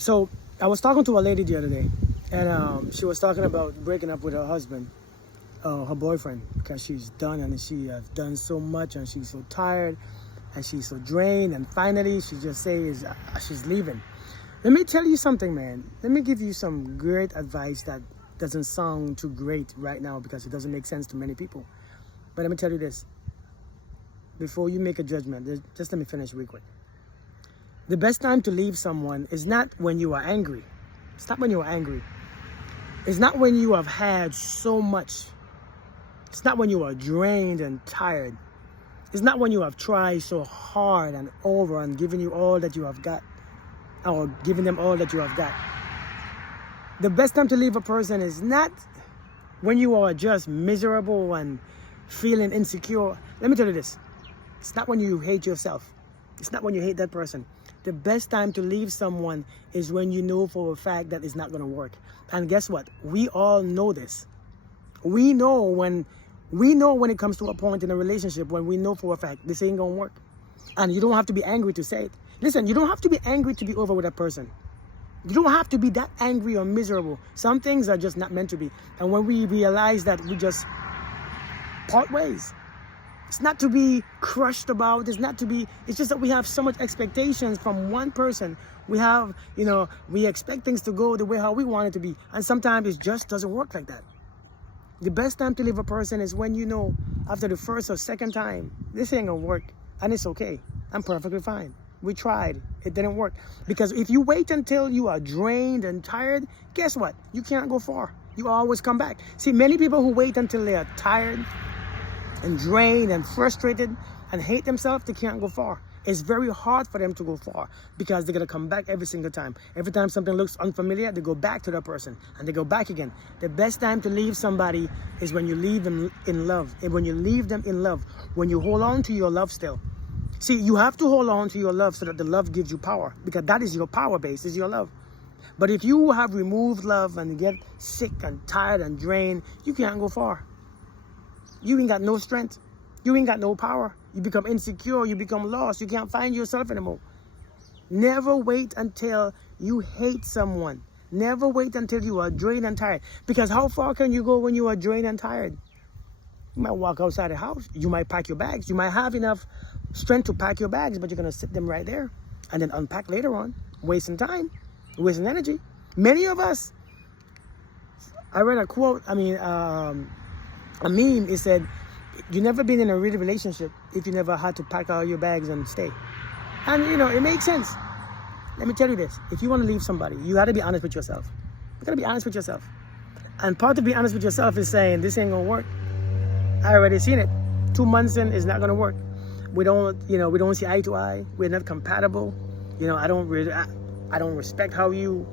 So I was talking to a lady the other day, and she was talking about breaking up with her husband, her boyfriend, because she's done and she has done so much and she's so tired and she's so drained, and finally she just says she's leaving. Let me tell you something, man. Let me give you some great advice that doesn't sound too great right now because it doesn't make sense to many people. But let me tell you this. Before you make a judgment, just let me finish real quick. The best time to leave someone is not when you are angry. It's not when you are angry. It's not when you have had so much. It's not when you are drained and tired. It's not when you have tried so hard and over and given you all that you have got, or giving them all that you have got. The best time to leave a person is not when you are just miserable and feeling insecure. Let me tell you this. It's not when you hate yourself. It's not when you hate that person. The best time to leave someone is when you know for a fact that it's not going to work. And guess what? We all know this. We know when it comes to a point in a relationship when we know for a fact this ain't going to work. And you don't have to be angry to say it. Listen, you don't have to be angry to be over with a person. You don't have to be that angry or miserable. Some things are just not meant to be. And when we realize that, we just part ways. It's not to be crushed about. It's just that we have so much expectations from one person. We expect things to go the way how we want it to be. And sometimes it just doesn't work like that. The best time to leave a person is when you know after the first or second time, this ain't gonna work. And it's okay. I'm perfectly fine. We tried. It didn't work. Because if you wait until you are drained and tired, guess what? You can't go far. You always come back. See, many people who wait until they are tired and drained and frustrated and hate themselves, they can't go far. It's very hard for them to go far because they're going to come back every single time. Every time something looks unfamiliar, they go back to that person and they go back again. The best time to leave somebody is when you leave them in love. And when you leave them in love, when you hold on to your love still. See, you have to hold on to your love so that the love gives you power, because that is your power base, is your love. But if you have removed love and get sick and tired and drained, you can't go far. You ain't got no strength. You ain't got no power. You become insecure. You become lost. You can't find yourself anymore. Never wait until you hate someone. Never wait until you are drained and tired. Because how far can you go when you are drained and tired? You might walk outside the house. You might pack your bags. You might have enough strength to pack your bags, but you're going to sit them right there and then unpack later on, wasting time, wasting energy. Many of us, I read a quote, a meme. It said, you never been in a real relationship if you never had to pack all your bags and stay. And it makes sense. Let me tell you this. If you want to leave somebody, you got to be honest with yourself. You got to be honest with yourself. And part of being honest with yourself is saying, this ain't going to work. I already seen it. 2 months in, it's not going to work. We don't see eye to eye. We're not compatible. I don't respect how you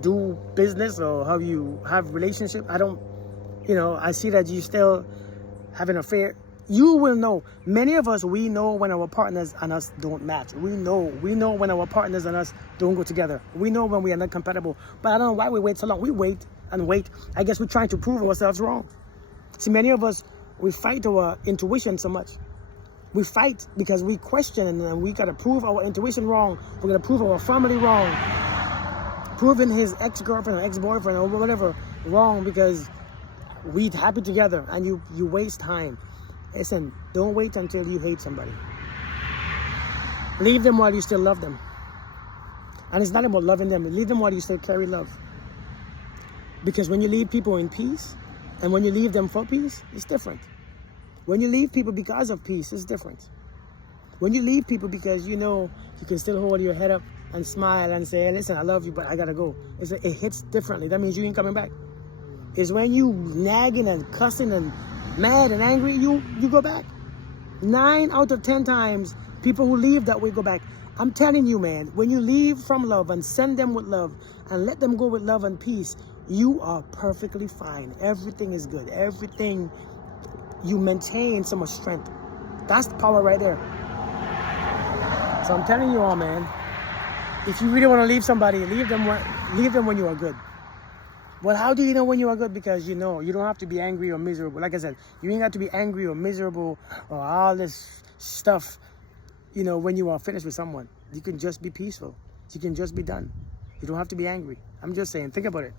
do business or how you have relationship. I see that you still have an affair. You will know. Many of us, we know when our partners and us don't match. We know when our partners and us don't go together. We know when we are not compatible. But I don't know why we wait so long. We wait and wait. I guess we're trying to prove ourselves wrong. See, many of us, we fight our intuition so much. We fight because we question and we got to prove our intuition wrong. We're going to prove our family wrong. Proving his ex-girlfriend or ex-boyfriend or whatever wrong because we happy together, and you waste time. Listen, don't wait until you hate somebody. Leave them while you still love them. And it's not about loving them. Leave them while you still carry love. Because when you leave people in peace, and when you leave them for peace, it's different. When you leave people because of peace, it's different. When you leave people because you can still hold your head up and smile and say, hey, listen, I love you, but I gotta go. It hits differently. That means you ain't coming back. It's when you nagging and cussing and mad and angry, you go back. 9 out of 10 times, people who leave that way go back. I'm telling you, man, when you leave from love and send them with love and let them go with love and peace, you are perfectly fine. Everything is good. Everything, you maintain so much strength. That's the power right there. So I'm telling you all, man, if you really want to leave somebody, leave them when you are good. Well, how do you know when you are good? Because you don't have to be angry or miserable. Like I said, you ain't got to be angry or miserable or all this stuff, when you are finished with someone. You can just be peaceful. You can just be done. You don't have to be angry. I'm just saying, think about it.